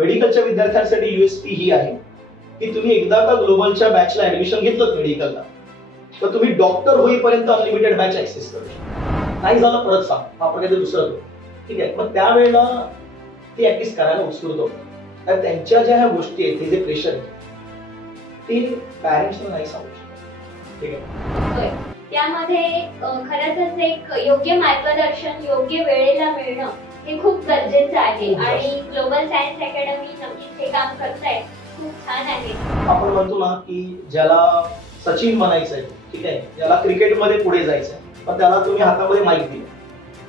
मेडिकलच्या विद्यार्थ्यांसाठी यूएसपी ही आहे की तुम्ही एकदा का ग्लोबलच्या बॅचला ऍडमिशन घेतलं मेडिकलला तर तुम्ही डॉक्टर होईपर्यंत अनलिमिटेड बॅच ऍक्सेस करू शकता. नाही झालं परत सांग आपण काहीतरी दुसरं करू. ठीक आहे, मग त्यावेळेला ते ऍटलिस्ट करायला उत्सुक होतो. कारण त्यांच्या ज्या ह्या गोष्टी आहेत ते जे प्रेशर आहे ते पॅरेंट्सला नाही सांगू शकत. ठीक आहे, त्यामध्ये खरंच एक योग्य मार्गदर्शन योग्य वेळेला मिळणं हे खूप गरजेचं आहे आणि ग्लोबल सायन्स अकॅडमी नक्कीच हे काम करताय. खूप छान आहे. आपण म्हणतो ना की ज्याला सचिन बनायचंय, ठीक आहे, ज्याला क्रिकेटमध्ये पुढे जायचंय, पण त्याला तुम्ही हातामध्ये माईक दिलं,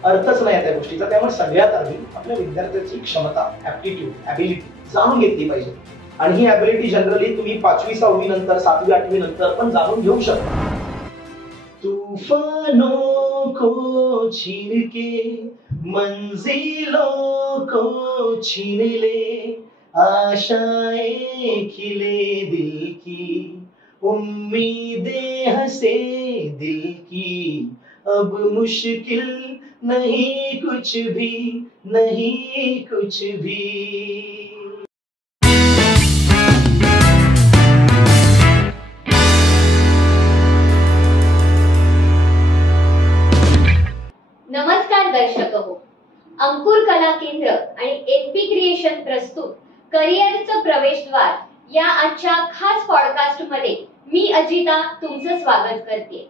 अर्थच नाही त्या गोष्टीचा. त्यामुळे सगळ्यात आधी आपल्या विद्यार्थ्याची क्षमता, ऍप्टिट्यूड, ॲबिलिटी जाणून घेतली पाहिजे. आणि ही ॲबिलिटी जनरली तुम्ही 5वी 6वी नंतर 7वी 8वी नंतर पण जाणून घेऊ शकता. तूफानों को छीन के मंजिलों को छीन ले, आशाएं खिले दिल की, उम्मीदें हंसे दिल की, अब मुश्किल नहीं कुछ भी, नहीं कुछ भी. नमस्कार दर्शक हो, अंकुर कला केंद्र आणि एनपी क्रिएशन प्रस्तुत करिअरचं प्रवेशद्वार या आजच्या खास पॉडकास्ट मध्ये मी अजिता तुमचं स्वागत करते.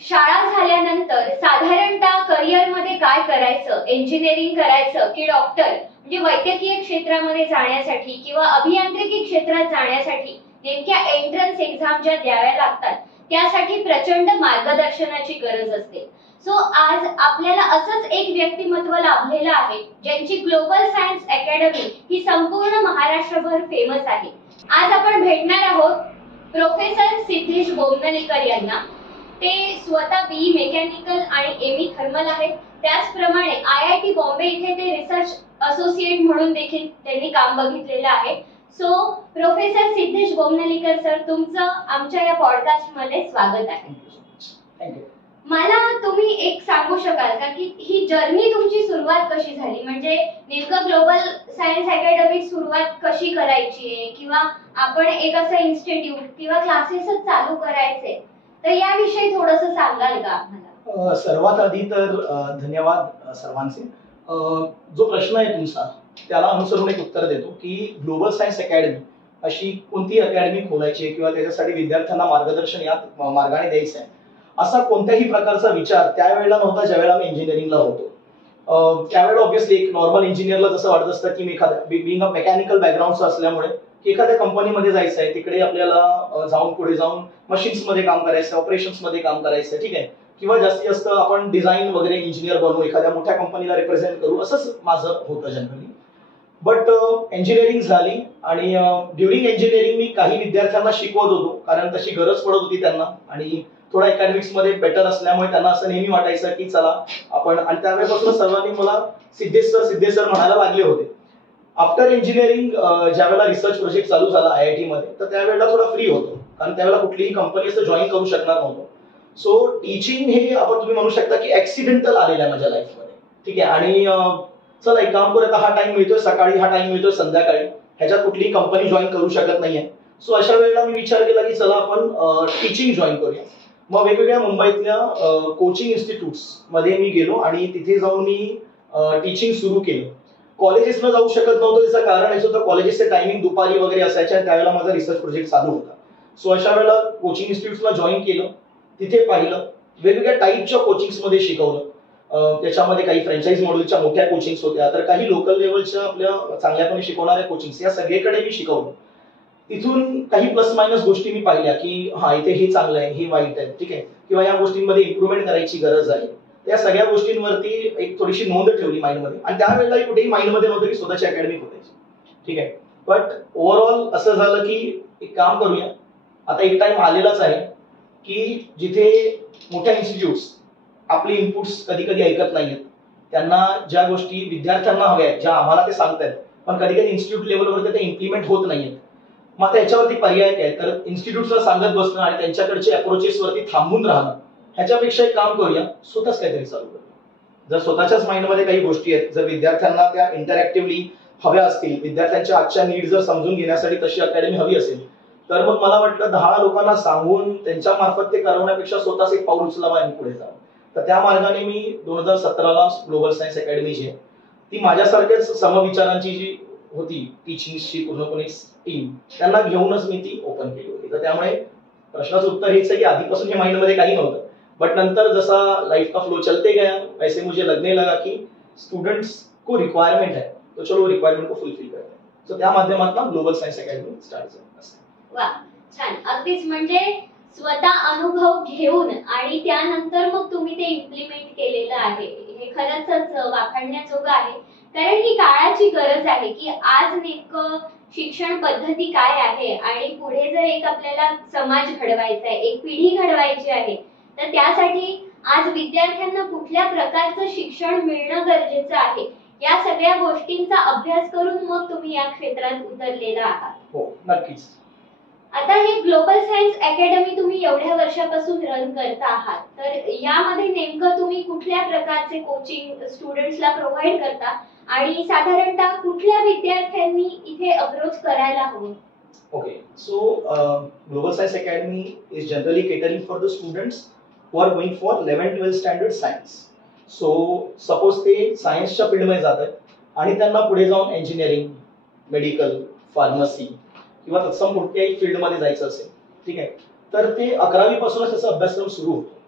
शाळा झाल्यानंतर साधारणतः करिअर मध्ये काय करायचं, इंजिनिअरिंग करायचं की डॉक्टर म्हणजे वैद्यकीय क्षेत्रामध्ये जाण्यासाठी किंवा अभियांत्रिकी क्षेत्रात जाण्यासाठी नेमक्या एंट्रन्स एक्झाम ज्या द्याव्या लागतात त्यासाठी प्रचंड मार्गदर्शनाची गरज असते. सो आज आपल्याला असंच एक व्यक्तिमत्व लाभलेलं आहे ज्यांची ग्लोबल सायन्स अकॅडमी ही संपूर्ण महाराष्ट्रभर फेमस आहे. आज आपण भेटणार आहोत प्रोफेसर सिद्धेश बोमनलीकर यांना. ते स्वतः बीई मेकॅनिकल आणि एमई थर्मल आहेत. त्याचप्रमाणे IIT बॉम्बे इथे ते रिसर्च असोसिएट म्हणून देखील त्यांनी काम बघितलेलं आहे. सो प्रोफेसर सिद्धेश बोमनलीकर सर, तुमचं आमच्या या पॉडकास्ट मध्ये स्वागत आहे. थँक्यू. मला तुम्ही एक सांगू शकाल का की ही जर्नी तुमची सुरुवात कशी झाली, म्हणजे नेमकं ग्लोबल सायन्स अकॅडमी सुरुवात कशी करायची आहे किंवा आपण एक असं इन्स्टिट्यूट किंवा क्लासेसच चालू करायचे, तर याविषयी थोडंसं सांगाल का आम्हाला? सर्वात आधी तर धन्यवाद सर्वांचे. जो प्रश्न आहे तुमचा त्याला अनुसरून एक उत्तर देतो की ग्लोबल सायन्स अकॅडमी अशी कोणती अकॅडमी खोलायची किंवा त्याच्यासाठी विद्यार्थ्यांना मार्गदर्शन या मार्गाने द्यायचं आहे असा कोणत्याही प्रकारचा विचार त्यावेळेला नव्हता ज्यावेळेला मी इंजिनिअरिंगला होतो. त्यावेळेला ऑब्व्हियसली एक नॉर्मल इंजिनिअरला जसं वाटत असतं की मी एखाद्या बिंग अ मेकॅनिकल बॅकग्राऊंड असल्यामुळे की एखाद्या कंपनीमध्ये जायचं आहे, तिकडे आपल्याला जाऊन पुढे जाऊन मशीन्स मध्ये काम करायचं, ऑपरेशन्स मध्ये काम करायचं, ठीक आहे, किंवा जास्तीत जास्त आपण डिझाईन वगैरे इंजिनियर बनवू, एखाद्या मोठ्या कंपनीला रिप्रेझेंट करू, असंच माझं होतं जनरली. बट इंजिनिअरिंग झाली आणि ड्युरिंग इंजिनिअरिंग मी काही विद्यार्थ्यांना शिकवत होतो कारण तशी गरज पडत होती त्यांना आणि थोडा अकॅडमिक्स मध्ये बेटर असल्यामुळे त्यांना असं नेहमी वाटायचं की चला आपण, आणि त्यावेळेपासून सर्वांनी मला सिद्धेश सर म्हणायला लागले होते. आफ्टर इंजिनिअरिंग ज्यावेळेला रिसर्च प्रोजेक्ट चालू झाला IIT मध्ये तर त्यावेळेला थोडा फ्री होतो कारण त्यावेळेला कुठलीही कंपनी असं जॉईन करू शकणार नव्हतो. सो टीचिंग हे आपण तुम्ही म्हणू शकता की ऍक्सिडेंटल आलेलं आहे माझ्या लाईफमध्ये, ठीक आहे. आणि चला एक काम करूया, हा टाइम मिळतोय सकाळी, हा टाइम मिळतोय संध्याकाळी, ह्याच्यात कुठलीही कंपनी जॉईन करू शकत नाहीये. सो अशा वेळेला मी विचार केला की चला आपण टीचिंग जॉईन करूया. मग वेगवेगळ्या मुंबईतल्या कोचिंग इन्स्टिट्यूट्स मध्ये मी गेलो आणि तिथे जाऊन मी टीचिंग सुरू केलं. कॉलेजेसला जाऊ शकत नव्हतं, त्याचं कारण असं होतं कॉलेजेसचे टायमिंग दुपारी वगैरे असायचे आणि त्यावेळेला माझा रिसर्च प्रोजेक्ट चालू होता. सो अशा वेळेला कोचिंग इन्स्टिट्यूटला जॉईन केलं, तिथे पाहिलं, वेगवेगळ्या टाईपच्या कोचिंग्समध्ये शिकवलं. त्याच्यामध्ये काही फ्रँचाईज मॉडेलच्या मोठ्या कोचिंग्स होत्या, तर काही लोकल लेवलच्या आपल्या चांगल्यापणे शिकवणाऱ्या कोचिंग्स, या सगळीकडे मी शिकवलं. तिथून काही प्लस मायनस गोष्टी मी पाहिल्या की हा इथे हे चांगलं आहे, हे वाईट आहे, ठीक आहे, किंवा या गोष्टींमध्ये इम्प्रुव्हमेंट करायची गरज आहे. या सगळ्या गोष्टींवरती एक थोडीशी नोंद ठेवली माइंडमध्ये आणि त्यावेळेला कुठेही माइंडमध्ये नव्हतं की स्वतःची अकॅडमी खोलायची, ठीक आहे. बट ओव्हरऑल असं झालं की एक काम करूया, आता एक टाइम आलेलाच आहे की जिथे मोठ्या इन्स्टिट्यूट्स आपली इनपुट्स कधी कधी ऐकत नाहीयेत, त्यांना ज्या गोष्टी विद्यार्थ्यांना हव्या आहेत, ज्या आम्हाला ते सांगतायत, पण कधी कधी इन्स्टिट्यूट लेवलवरती ते इम्प्लिमेंट होत नाहीयेत. मग आता याच्यावरती पर्याय काय, तर इन्स्टिट्यूटला सांगत बसणं आणि त्यांच्याकडचे अप्रोचेस वरती थांबून राहणं, ह्याच्यापेक्षा एक काम करूया, स्वतःच काहीतरी चालू करूया. जर स्वतःच्याच माइंडमध्ये काही गोष्टी आहेत, जर विद्यार्थ्यांना त्या इंटरॅक्टिव्हली हव्या असतील, विद्यार्थ्यांच्या आजच्या नीड जर समजून घेण्यासाठी तशी अकॅडमी हवी असेल, तर मग मला वाटतं 10 लोकांना सांगून त्यांच्या मार्फत ते करवण्यापेक्षा स्वतःच एक पाऊल उचलावं आणि पुढे जावं. तर त्या मार्गाने मी 2017ला ग्लोबल सायन्स अकॅडमी जी आहे ती माझ्यासारख्याच समविचारांची जी होती टीचिंगची पूर्णपणे टीम, त्यांना घेऊनच मी ती ओपन केली होती. तर त्यामुळे प्रश्नाचं उत्तर हेच आहे की आधीपासून हे माइंडमध्ये काही नव्हतं, बट नंतर जसा लाइफ का फ्लो चलते गया वैसे मुझे लगने लगा की स्टूडेंट्स को रिक्वायरमेंट है, तो चलो रिक्वायरमेंट को फुलफिल करते हैं. सो त्या माध्यमातून ग्लोबल सायन्स अकॅडमी स्टार्ट झाली. वा, छान. अगदीच म्हणजे स्वतः अनुभव घेऊन आणि त्यानंतर मग तुम्ही ते इम्प्लिमेंट केलेलं आहे. हे खरंच वाखाणण्याजोगं आहे, कारण ही काळाची गरज आहे की आज नेमकं शिक्षण पद्धती काय आहे आणि पुढे जर एक आपल्याला समाज घडवायचा आहे, एक पिढी घडवायची आहे, तर त्यासाठी आज विद्यार्थ्यांना कुठल्या प्रकारचं शिक्षण मिळणं गरजेचं आहे, या सगळ्या गोष्टींचा अभ्यास करून मग तुम्ही या क्षेत्रात उतरलेला आहात. हो, नक्कीच. आता हे ग्लोबल सायन्स अकॅडमी तुम्ही एवढ्या वर्षापासून रन करता आहात, तर यामध्ये नेमकं तुम्ही कुठल्या प्रकारचे कोचिंग स्टुडंट्सला प्रोव्हाइड करता आणि साधारणतः कुठल्या विद्यार्थ्यांनी इथे अप्रोच करायला हवं? Okay, so Global Science Academy is generally catering for the students who are going for 11-12 standard science. So suppose ते सायन्सच्या फील्डमध्ये जातात आणि त्यांना पुढे जाऊन इंजिनिअरिंग, मेडिकल, फार्मसी किंवा तत्सम कोणत्याही फील्डमध्ये जायचं असेल, ठीक आहे, तर ते 11वी पासूनच त्याचा अभ्यासक्रम सुरू होतो.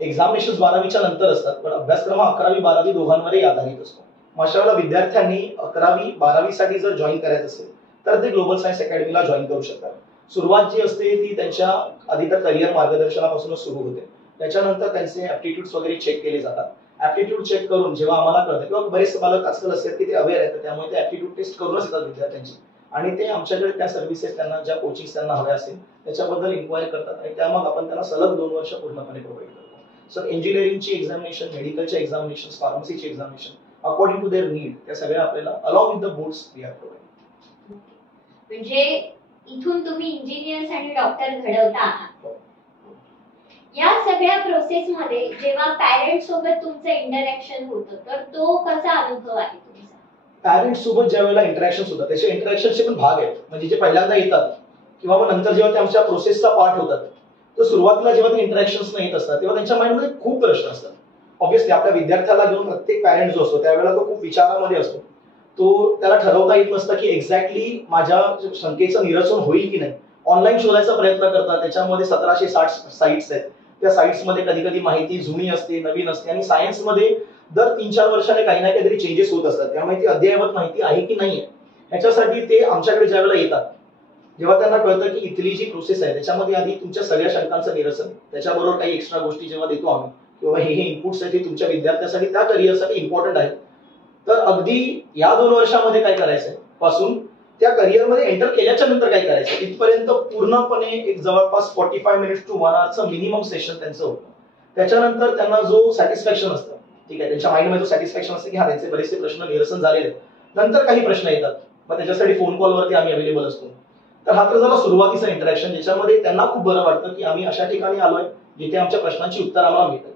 एक्झामिनेशन 12वीच्या नंतर असतात, पण अभ्यासक्रम हा 11वी 12वी दोघांवरही आधारित असतो. अशा वेळेला विद्यार्थ्यांनी 11वी 12वी साठी जर जॉईन करायचं असेल तर ते ग्लोबल सायन्स अकॅडमीला जॉईन करू शकतात. सुरुवात जी असते ती त्यांच्या आधी तर करिअर मार्गदर्शनापासूनच सुरू होते. त्याच्यानंतर त्यांचे ऍप्टिट्यूड्स वगैरे चेक केले जातात. ऍप्टिट्यूड चेक करून जेव्हा आम्हाला कळतं, किंवा बरेच पालक आजकाल असतात की ते अवेअर आहेत, त्यामुळे ते ऍप्टिट्यूड टेस्ट करूनच येतात विद्यार्थ्यांची, आणि ते आमच्याकडे त्या सर्व्हिसेस त्यांना ज्या कोचिंग त्यांना हव्या असेल त्याच्याबद्दल इन्क्वायर करतात आणि त्या मग आपण त्यांना सलग 2 वर्ष पूर्णपणे प्रोव्हाइड करतो. सर इंजिनिअरिंगची एक्झामिनेशन, मेडिकलच्या एक्झामिनेशन, फार्मसीची examination according to their need त्या सगळ्या आपल्याला along with the boards we are provide. म्हणजे इथून तुम्ही इंजिनियर्स आणि डॉक्टर घडवता आहात. या सगळ्या प्रोसेस मध्ये जेव्हा पॅरेंट्स सोबत तुमचं इंटरॅक्शन होतं, तर तो कसा अनुभव आहे तुमचा? पॅरेंट्स सोबत ज्या वेळेला इंटरॅक्शन होतात त्याचे इंटरॅक्शनचे पण भाग आहेत. म्हणजे जे पहिल्यांदा येतात किंवा मग नंतर जेव्हा ते आमच्या प्रोसेसचा पार्ट होतात, तर सुरुवातीला जेव्हा ते इंटरॅक्शन्स येत असतात तेव्हा त्यांच्या माइंडमध्ये खूप प्रश्न असतात. ऑब्व्हियसली आपल्या विद्यार्थ्याला घेऊन प्रत्येक पॅरेंट जो असतो त्यावेळेला तो खूप विचारामध्ये असतो. तो त्याला ठरवता येत नसतं की एक्झॅक्टली माझ्या शंकेचं निरसन होईल की नाही. ऑनलाईन शोधायचा प्रयत्न करतात, त्याच्यामध्ये 1760 साइट्स आहेत. त्या साइट्स मध्ये कधी कधी माहिती जुनी असते, नवीन असते, आणि सायन्समध्ये दर 3-4 वर्षाने काही ना काहीतरी चेंजेस होत असतात. त्यामुळे ती अद्ययावत माहिती आहे की नाहीये याच्यासाठी ते आमच्याकडे ज्या वेळेला येतात जेव्हा त्यांना कळतं की इथली जी प्रोसेस आहे त्याच्यामध्ये आधी तुमच्या सगळ्या शंकांचं निरसन, त्याच्याबरोबर काही एक्स्ट्रा गोष्टी जेव्हा देतो आम्ही, किंवा हे इनपुट्स आहेत तुमच्या विद्यार्थ्यासाठी त्या करिअरसाठी इम्पॉर्टंट आहेत, तर अगदी या 2 वर्षामध्ये काय करायचंय पासून त्या करिअरमध्ये एंटर केल्याच्या नंतर काय करायचं इथपर्यंत पूर्णपणे एक जवळपास 45 मिनिट्स टू 1 आवरचं मिनिमम सेशन त्यांचं होतं. त्याच्यानंतर त्यांना जो सॅटिस्फॅक्शन असतं, ठीक आहे, त्यांच्या माइंडमध्ये जो सॅटिस्फॅक्शन असतं की हा त्यांचे बरेचसे प्रश्न निरसन झालेले आहेत. नंतर काही प्रश्न येतात, मग त्याच्यासाठी फोन कॉलवरती आम्ही अवेलेबल असतो. तर हा तर झाला सुरुवातीचा इंटरॅक्शन, ज्याच्यामध्ये त्यांना खूप बरं वाटतं की आम्ही अशा ठिकाणी आलोय जिथे आमच्या प्रश्नांची उत्तर आम्हाला मिळतात.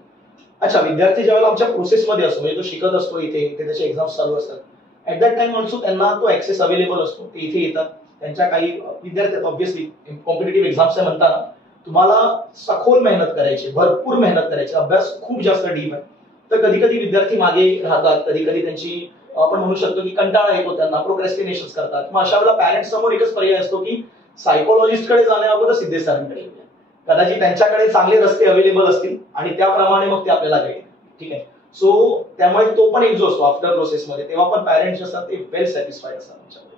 अच्छा, विद्यार्थी ज्यावेळेला आमच्या प्रोसेसमध्ये असतो, म्हणजे तो शिकत असतो, इथे त्याचे एक्झाम्स चालू असतात, ऍट दॅट टाइम ऑल्सो त्यांना तो ऍक्सेस अवेलेबल असतो. ते इथे येतात. त्यांच्या काही विद्यार्थी ऑब्व्हियसली कॉम्पिटेटिव्ह एक्झाम्स आहे म्हणताना तुम्हाला सखोल मेहनत करायची, भरपूर मेहनत करायची, अभ्यास खूप जास्त डीप आहे. तर कधी कधी विद्यार्थी मागे राहतात, कधी कधी त्यांची आपण म्हणू शकतो की कंटाळा येतो, त्यांना प्रोक्रॅस्टिनेशन करतात. मग अशा वेळेला पॅरेंट्स समोर एकच पर्याय असतो की सायकोलॉजिस्टकडे जाण्याअगोदर सिद्धेश सरांकडे येऊया. कदाचित त्यांच्याकडे चांगले रस्ते अवेलेबल असतील आणि त्याप्रमाणे मग ते आपल्याला कळेल. ठीक आहे. सो त्यामुळे तो पण एक जो असतो आफ्टर प्रोसेसमध्ये, तेव्हा पण पॅरेंट्स असतात ते वेल सॅटिस्फाईड असतात आमच्याकडे.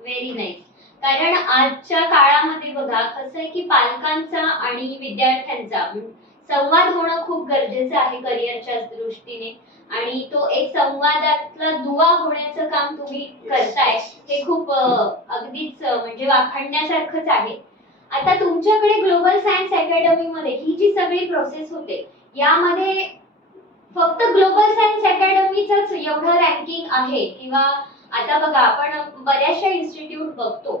Very nice. कारण आजच्या काळामध्ये बघा कसं आहे की पालकांचा आणि विद्यार्थ्यांचा संवाद होणं खूप गरजेचं आहे करिअरच्या दृष्टीने, आणि तो एक संवादातला दुवा होण्याचं काम तुम्ही करताय, हे खूप अगदीच म्हणजे वाखाणण्यासारखंच आहे. आता तुमच्याकडे ग्लोबल सायन्स अकॅडमी मध्ये ही जी सगळी प्रोसेस होते, यामध्ये फक्त ग्लोबल सायन्स अकॅडमीचाच एवढं रँकिंग आहे, किंवा आता बघा आपण बऱ्याचशा इन्स्टिट्यूट बघतो,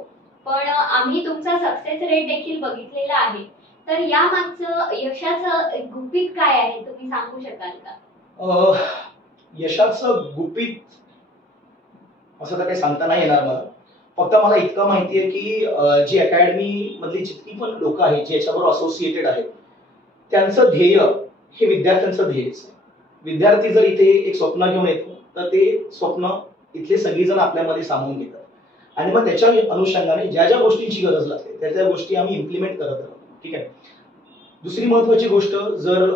पण आम्ही तुमचा सक्सेस रेट देखील बघितलेला आहे. तर या मागचं यशाचं गुपित काय आहे, तुम्ही सांगू शकाल का? यशाचं गुपित असं तर काही सांगता नाही येणार मला. फक्त मला इतकं माहिती आहे की जी अकॅडमी मधली जितकी पण लोक आहेत जे याच्याबरोबर असोसिएटेड आहेत त्यांचं ध्येय हे विद्यार्थ्यांचं ध्येयच आहे. विद्यार्थी जर इथे एक स्वप्न घेऊन येतो तर ते स्वप्न इथले सगळेजण आपल्यामध्ये सामावून घेतात आणि मग त्याच्या अनुषंगाने ज्या ज्या गोष्टींची गरज लागते त्या त्या गोष्टी आम्ही इम्प्लिमेंट करत राहतो. ठीक आहे. दुसरी महत्वाची गोष्ट, जर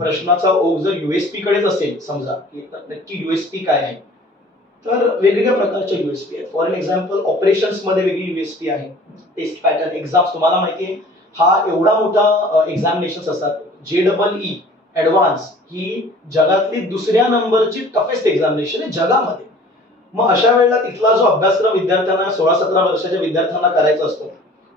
प्रश्नाचा ओघ जर युएसपी कडेच असेल समजा की नक्की युएसपी काय आहे, तर वेगवेगळ्या प्रकारच्या युएसपी आहेत. फॉर एक्झाम्पल ऑपरेशन्स मध्ये वेगळी युएसपी आहे. टेस्ट पॅटर्न एक्झाम्स तुम्हाला माहिती आहे हा एवढा मोठा एक्झामिनेशन असतात. JEE ऍडव्हान्स ही जगातली दुसऱ्या नंबरची टफेस्ट एक्झामिनेशन आहे जगामध्ये. मग अशा वेळेला तिथला जो अभ्यासक्रम विद्यार्थ्यांना 16-17 वर्षाच्या विद्यार्थ्यांना करायचा असतो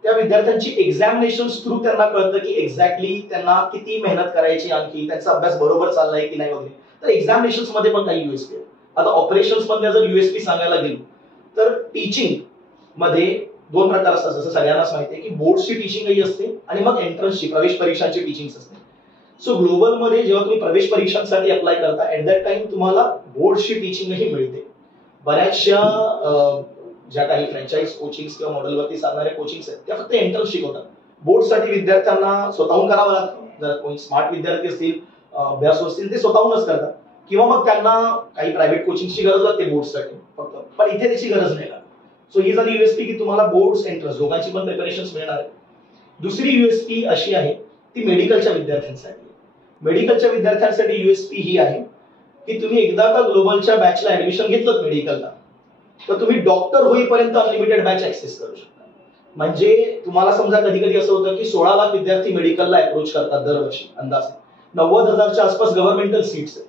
त्या विद्यार्थ्यांची एक्झामिनेशन थ्रू त्यांना कळतं की एक्झॅक्टली त्यांना किती मेहनत करायची, आणखी त्यांचा अभ्यास बरोबर चाललाय की नाही वगैरे. तर एक्झामिनेशन मध्ये पण काही युएसपी आहेत. आता ऑपरेशन्स मधल्या जर युएसपी सांगायला गेलो तर टीचिंग मध्ये दोन प्रकार असतात जसं सगळ्यांनाच माहिती आहे की बोर्डची टीचिंगही असते आणि मग एंट्रन्सची प्रवेश परीक्षांची टीचिंग असते. सो ग्लोबल मध्ये जेव्हा तुम्ही प्रवेश परीक्षांसाठी अप्लाय करता ऍट दॅट टाइम तुम्हाला बोर्डची टीचिंगही मिळते. बऱ्याचशा ज्या काही फ्रँचाईज कोचिंग किंवा मॉडेलवरती चालणारे कोचिंग आहेत त्या फक्त एंट्रन्स शिकवतात. बोर्डसाठी विद्यार्थ्यांना स्वतःहून करावं लागतं. जर कोणी स्मार्ट विद्यार्थी असतील, अभ्यासू असतील ते स्वतःहूनच करतात किंवा मग त्यांना काही प्रायव्हेट कोचिंगची गरज लागते बोर्डसाठी फक्त, पण इथे त्याची गरज नाही लागत. सो ही झाली युएसपी की तुम्हाला बोर्ड एंट्रन्स दोघांची पण प्रिपरेशन मिळणार आहे. दुसरी युएसपी अशी आहे ती मेडिकलच्या विद्यार्थ्यांसाठी. मेडिकलच्या विद्यार्थ्यांसाठी युएसपी ही आहे की तुम्ही एकदा का ग्लोबलच्या बॅचला ऍडमिशन घेतलं मेडिकलला तर तुम्ही डॉक्टर होईपर्यंत अनलिमिटेड बॅच ऍक्सेस करू शकता. म्हणजे तुम्हाला समजा कधी कधी असं होतं की 16 लाख विद्यार्थी मेडिकलला अप्रोच करतात दरवर्षी, अंदाजे 90,000च्या आसपास गव्हर्नमेंटल सीट्स आहेत.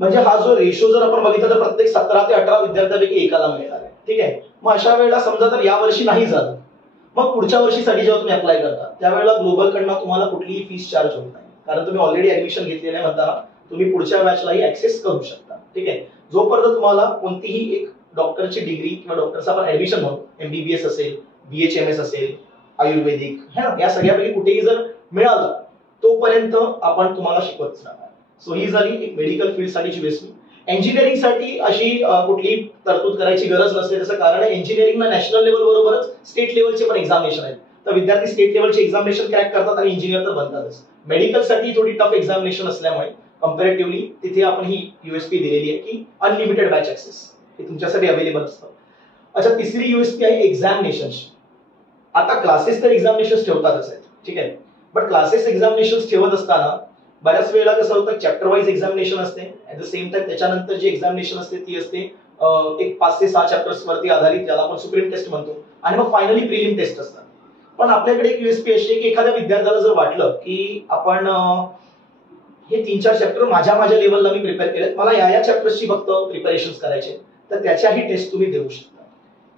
म्हणजे हा जो रेशो जर आपण बघितला तर प्रत्येक 17 ते 18 विद्यार्थ्यांपैकी एकाला मिळणार आहे. ठीक आहे. मग अशा वेळेला समजा जर या वर्षी नाही झालं मग पुढच्या वर्षीसाठी जेव्हा तुम्ही अप्लाय करता त्यावेळेला ग्लोबल कडनं तुम्हाला कुठलीही फीस चार्ज होत नाही, कारण तुम्ही ऑलरेडी ऍडमिशन घेतलेलं आहे म्हणताना तुम्ही पुढच्या बॅचलाही ऍक्सेस करू शकता. ठीक आहे. जोपर्यंत तुम्हाला कोणतीही एक डॉक्टरची डिग्री किंवा डॉक्टरचं आपण ऍडमिशन म्हणू, MBBS असेल, BHMS असेल, आयुर्वेदिक या सगळ्यापैकी कुठेही जर मिळालं तोपर्यंत आपण तुम्हाला शिकवत राहणार. सो ही झाली एक मेडिकल फील्डसाठी युएसपी. इंजिनिअरिंग साठी अशी कुठली तरतूद करायची गरज नसते. त्याचं कारण आहे इंजिनिअरिंगला नॅशनल लेवल बरोबरच स्टेट लेवलचे पण एक्झामिनेशन आहेत. तर विद्यार्थी स्टेट लेवलचे एक्झामिनेशन क्रॅक करतात आणि इंजिनियर तर बनतातच. मेडिकलसाठी थोडी टफ एक्झामिनेशन असल्यामुळे कम्पॅरेटिव्हली तिथे आपण ही युएसपी दिलेली आहे की अनलिमिटेड बॅच ऍक्सेस हे तुमच्यासाठी अवेलेबल असतं. अच्छा, तिसरी युएसपी आहे एक्झामिनेशनची. आता क्लासेस तर एक्झामिनेशन ठेवतातच आहेत. ठीक आहे. बट क्लासेस एक्झामिनेशन ठेवत असताना बऱ्याच वेळेला कसं होतं चॅप्टर वाईज एक्झामिनेशन असते. ऍट द सेम टाइम त्याच्यानंतर जी एक्झामिनेशन असते ती असते एक 5 ते 6 चॅप्टर्स वरती आधारित, ज्याला आपण सुप्रीम टेस्ट म्हणतो, आणि मग फायनली प्रिलिम टेस्ट असतात. पण आपल्याकडे एक युएसपी अशी आहे की एखाद्या विद्यार्थ्याला जर वाटलं की आपण हे 3-4 चॅप्टर माझ्या लेवलला मी प्रिपेअर केले, मला या चॅप्टर्सची फक्त प्रिपरेशन करायचे, तर त्याच्याही टेस्ट तुम्ही देऊ शकता.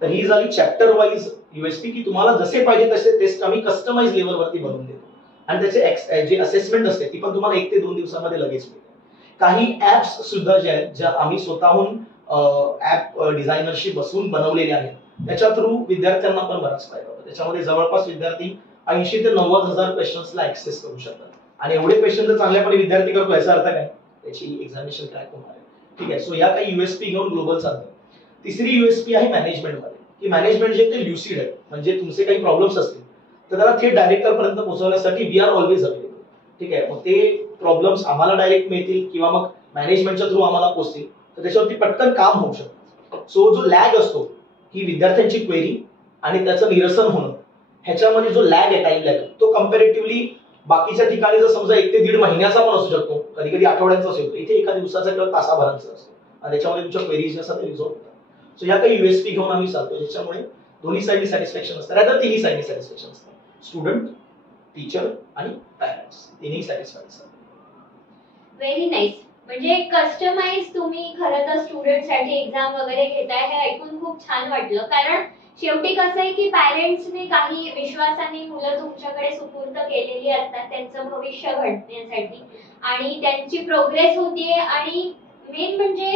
तर ही झाली चॅप्टर वाईज युएसपी की तुम्हाला जसे पाहिजे तसे टेस्ट आम्ही कस्टमाइज लेवलवरती बनवून देतो आणि त्याचे जे असेसमेंट असते ती पण तुम्हाला 1 ते 2 दिवसामध्ये लगेच मिळते. काही ऍप्स सुद्धा ज्या आहेत ज्या आम्ही स्वतःहून ऍप डिझायनरशी बसून बनवलेले आहेत त्याच्या थ्रू विद्यार्थ्यांना पण बराच फायदा होतो. त्याच्यामध्ये जवळपास विद्यार्थी 80 ते 90,000 क्वेश्चन्सला ऍक्सेस करू शकतात आणि एवढे क्वेश्चन जर चांगल्यापणे विद्यार्थी करतो याचा अर्थ काय, त्याची एक्झामिनेशन क्रॅक होणार आहे. ठीक आहे. सो या काही युएसपी घेऊन ग्लोबल चालतं. तिसरी युएसपी आहे मॅनेजमेंट मध्ये, की मॅनेजमेंट जे ते ल्युसिड आहे. म्हणजे तुमचे काही प्रॉब्लेम्स असतील तर त्याला थेट डायरेक्टर पर्यंत पोहोचवण्यासाठी वी आर ऑलवेज अवेलेबल. ठीक आहे. मग ते प्रॉब्लेम्स आम्हाला डायरेक्ट मिळतील किंवा मग मॅनेजमेंटच्या थ्रू आम्हाला पोहोचतील तर त्याच्यावरती पटकन काम होऊ शकतं. सो जो लॅग असतो ही विद्यार्थ्यांची क्वेरी आणि त्याचं निरसन होणं, ह्याच्यामध्ये जो लॅग आहे, टाइम लॅग, तो कम्पॅरेटिव्हली बाकीच्या ठिकाणी जर समजा 1 ते 1.5 महिन्याचा पण असू शकतो, कधी कधी आठवड्यांचा असतो, इथे एका दिवसाचा किंवा तासाभरांचा असतो आणि त्याच्यामध्ये तुमच्या क्वेरीज असतात ते रिझॉल्व्ह होतात. सो या काही युएसपी घेऊन आम्ही चालतो ज्याच्यामुळे दोन्ही साईडनी सॅटिस्फॅक्शन असतं, रादर तिन्ही साईडनी सॅटिस्फॅक्शन असतं. स्टुडंट, टीचर आणि पॅरेंट्स तिन्ही सॅटिस्फाईड असतात. Very nice. म्हणजे कस्टमाइज तुम्ही खरं तर स्टुडंटसाठी एक्झाम वगैरे घेताय हे ऐकून खूप छान वाटलं. कारण शेवटी कसं आहे की पॅरेंट्सने काही विश्वासाने मुलं तुमच्याकडे सुपूर्द केलेली असतात त्यांचं भविष्य घडण्यासाठी आणि त्यांची प्रोग्रेस होतीये आणि मेन म्हणजे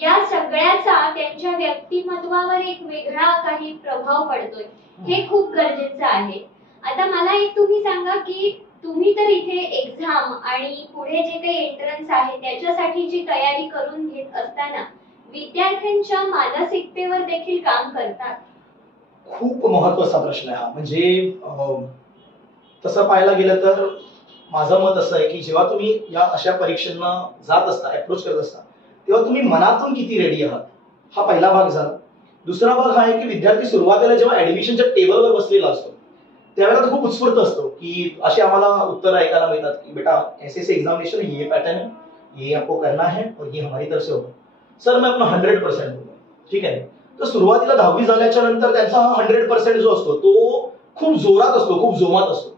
या सगळ्याचा त्यांच्या व्यक्तिमत्वावर एक वेगळा काही प्रभाव पडतोय, हे खूप गरजेचं आहे. आता मला एक तुम्ही सांगा की तुम्ही तर इथे एक्झाम आणि पुढे जे काही एंट्रन्स आहे त्याच्यासाठी जी तयारी करून घेत असताना विद्यार्थ्यांच्या मानसिकतेवर देखील काम करतात? खूप महत्वाचा प्रश्न आहे हा. म्हणजे तसं पाहायला गेलं तर माझं मत असं आहे की जेव्हा तुम्ही या अशा परीक्षांना जात असता, अप्रोच करत असता, तेव्हा तुम्ही मनातून किती रेडी आहात हा पहिला भाग झाला. दुसरा भाग हा आहे की विद्यार्थी सुरुवातीला जेव्हा ऍडमिशनच्या टेबलवर बसलेला असतो त्यावेळेला तो खूप उत्स्फूर्त असतो की असे आम्हाला उत्तर ऐकायला मिळतात की बेटा ऐसे एग्जामिनेशन ये पैटर्न है, ये आपको करना है और ये हमारी तरफ से होगा. सर मैं अपना 100% दूंगा. ठीक आहे. तर सुरुवातीला 10वी झाल्याच्या नंतर त्यांचा हा 100% जो असतो तो खूप जोरात असतो, खूप जोमात असतो.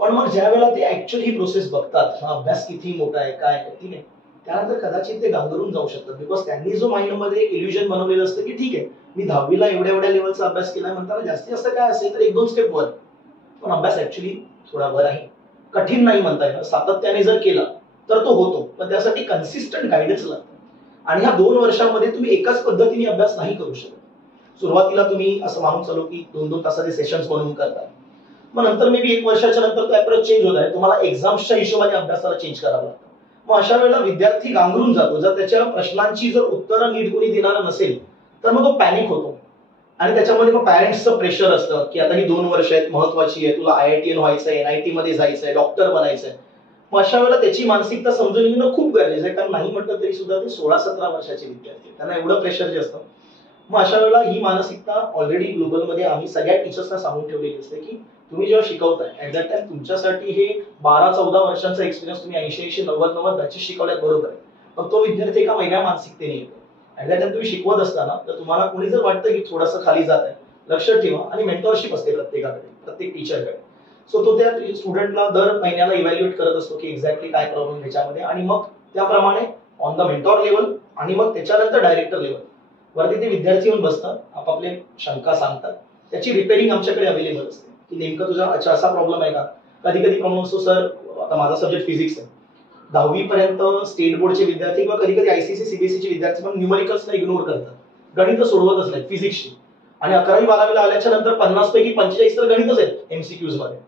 पण मग ज्या वेळेला ते ऍक्च्युअली ही प्रोसेस बघतात, हा अभ्यास किती मोठा आहे, काय आहे, ठीक आहे, त्यानंतर कदाचित ते गांगरून जाऊ शकतात. बिकॉज त्यांनी जो माइंडमध्ये एक इल्युजन बनवलेलं असतं की ठीक आहे मी 10वीला एवढ्या एवढ्या लेवलचा अभ्यास केला म्हणताना जास्तीत जास्त काय असेल तर 1-2 स्टेप वर. पण अभ्यास ऍक्च्युअली थोडा वर आहे. कठीण नाही म्हणता येणार. सातत्याने जर केला तर तो होतो, पण त्यासाठी कन्सिस्टंट गाईडन्स लागतं. आणि ह्या 2 वर्षांमध्ये तुम्ही एकाच पद्धतीने अभ्यास नाही करू शकत. सुरुवातीला तुम्ही असं मानून चालू की 2-2 तासाचे सेशन्स बनवून करता, मग नंतर मे बी 1 वर्षाच्या नंतर तो अप्रोच चेंज होत आहे, तुम्हाला एक्झाम्सच्या हिशोबाने अभ्यासाला चेंज करावं लागतं. मग अशा वेळेला विद्यार्थी गांगरून जातो. जर त्याच्या प्रश्नांची जर उत्तरं नीट कोणी देणारं नसेल तर मग तो पॅनिक होतो. आणि त्याच्यामध्ये मग पॅरेंट्सचं प्रेशर असतं की आता ही 2 वर्ष आहेत, महत्वाची आहे, तुला IITN व्हायचंय, NIT मध्ये जायचंय, डॉक्टर बनायचंय. मग अशा वेळेला त्याची मानसिकता समजून घेणं खूप गरजेचं आहे. कारण नाही म्हटलं तरी सुद्धा ते 16-17 वर्षाचे विद्यार्थी, त्यांना एवढं प्रेशर जे असतं. मग अशा वेळेला ही मानसिकता ऑलरेडी ग्लोबलमध्ये आम्ही सगळ्या टीचर्सना सांगून ठेवलेली असते की तुम्ही जेव्हा शिकवताय ऍट दॅट टाइम तुमच्यासाठी हे 12-14 वर्षांचा एक्सपिरियन्स तुम्ही 80-90 बॅचेस शिकवल्यात बरोबर आहे, पण तो विद्यार्थी एका वेगळ्या मानसिकतेने येतो. ऍट दॅट टाइम तुम्ही शिकवत असताना तर तुम्हाला कोणी जर वाटतं की थोडंसं खाली जात आहे, लक्ष ठेवा. आणि मेंटॉरशिप असते प्रत्येकाकडे, प्रत्येक टीचरकडे. सो तो त्या स्टुडंटला दर महिन्याला इव्हॅल्युएट करत असतो की एक्झॅक्टली काय प्रॉब्लेम त्याच्यामध्ये, आणि मग त्याप्रमाणे ऑन द मेंटॉर लेवल आणि मग त्याच्यानंतर डायरेक्टर लेवल वरती ते विद्यार्थी येऊन बसतात, आपापले शंका सांगतात, त्याची रिपेअरिंग आमच्याकडे अवेलेबल असते की नेमकं तुझा अच्छा असा प्रॉब्लेम आहे का. कधी कधी प्रॉब्लेम असतो सर, आता माझा सब्जेक्ट फिजिक्स आहे, 10वी पर्यंत स्टेट बोर्डचे विद्यार्थी किंवा कधी कधी ICSE CBSE चे विद्यार्थी पण न्यूमरिकल्सला इग्नोर करतात, गणित सोडवतच नाही फिजिक्सची. आणि 11वी-12वीला आल्याच्या नंतर 50 पैकी 45 तर गणितच आहेत MCQs मध्ये.